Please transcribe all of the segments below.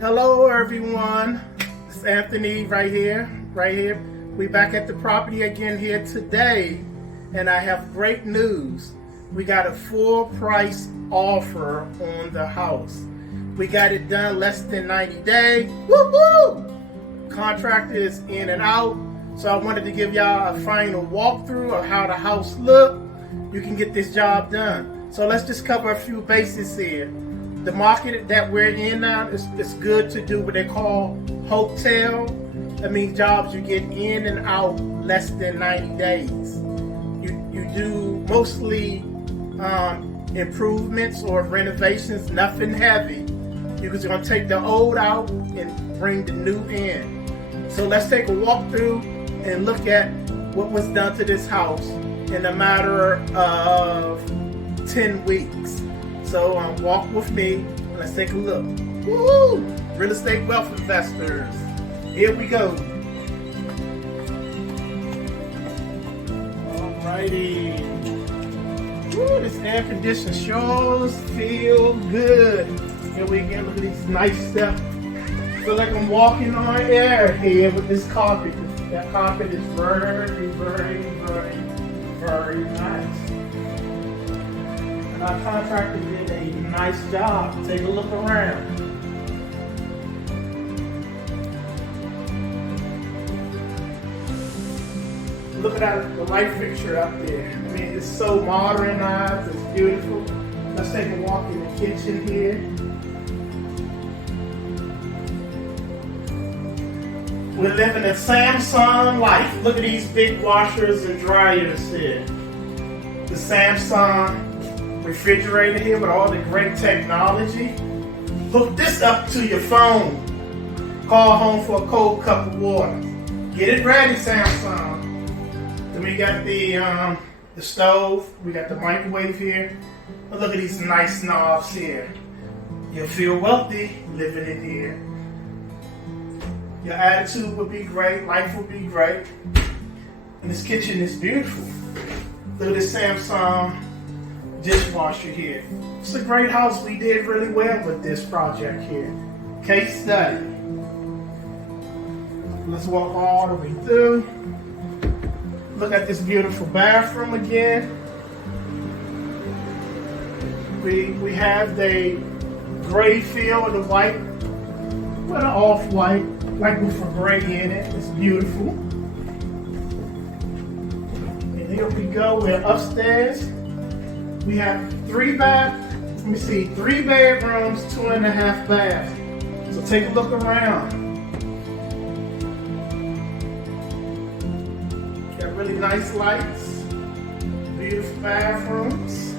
Hello everyone, it's Anthony right here. We back at the property again here today, and I have great news. We got a full price offer on the house. We got it done less than 90 days. Woo-hoo! Contractor is in and out, so I wanted to give y'all a final walkthrough of how the house look. You can get this job done. So let's just cover a few bases here. The market that we're in now is good to do what they call hotel. That means jobs you get in and out less than 90 days. You do mostly improvements or renovations, nothing heavy. You're just going to take the old out and bring the new in. So let's take a walk through and look at what was done to this house in a matter of 10 weeks. So walk with me and let's take a look. Woo! Real estate wealth investors. Here we go. Alrighty. Woo, this air conditioner sure feel good. Here we go. Look at these nice steps. Feel like I'm walking on air here with this carpet. That carpet is very, very, very, very nice. Our contractor did a nice job. Take a look around. Look at that, the light fixture up there. I mean, it's so modernized, it's beautiful. Let's take a walk in the kitchen here. We're living a Samsung life. Look at these big washers and dryers here. The Samsung refrigerator here with all the great technology. Hook this up to your phone. Call home for a cold cup of water. Get it ready, Samsung. Then we got the stove. We got the microwave here. But look at these nice knobs here. You'll feel wealthy living in here. Your attitude would be great. Life would be great. And this kitchen is beautiful. Look at this Samsung dishwasher here. It's a great house. We did really well with this project here. Case study. Let's walk all the way through. Look at this beautiful bathroom again. We have the gray feel of the white with an off-white, like with a gray in it. It's beautiful. And here we go. We're upstairs. We have 3 bedrooms, 2.5 baths. So take a look around. Got really nice lights, beautiful bathrooms.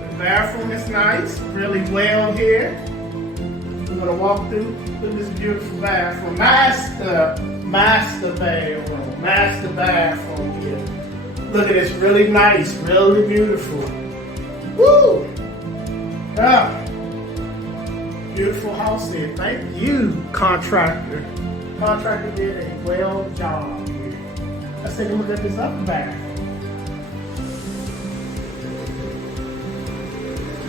The bathroom is nice, really well here. We're gonna walk through this beautiful bathroom. Master bathroom here. Look at this, really nice, really beautiful. Woo! Ah, beautiful house here. Thank you, contractor. Contractor did a well job here. Let's take a look at this upper bath.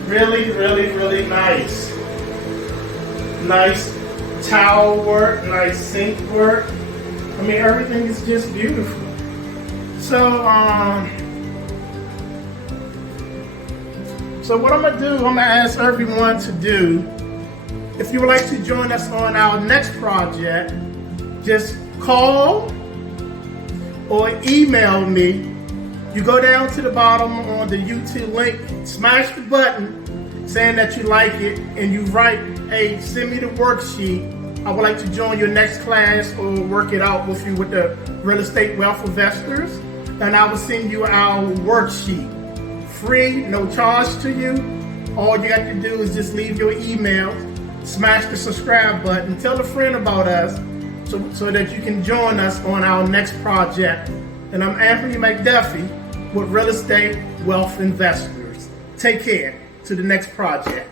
Really, really, really nice. Nice towel work, nice sink work. I mean, everything is just beautiful. So what I'm gonna do, I'm gonna ask everyone to do, if you would like to join us on our next project, just call or email me. You go down to the bottom on the YouTube link, smash the button saying that you like it, and you write, hey, send me the worksheet. I would like to join your next class or work it out with you with the real estate wealth investors. And I will send you our worksheet. Free, no charge to you. All you have to do is just leave your email, smash the subscribe button, tell a friend about us so that you can join us on our next project. And I'm Anthony McDuffie with Real Estate Wealth Investors. Take care to the next project.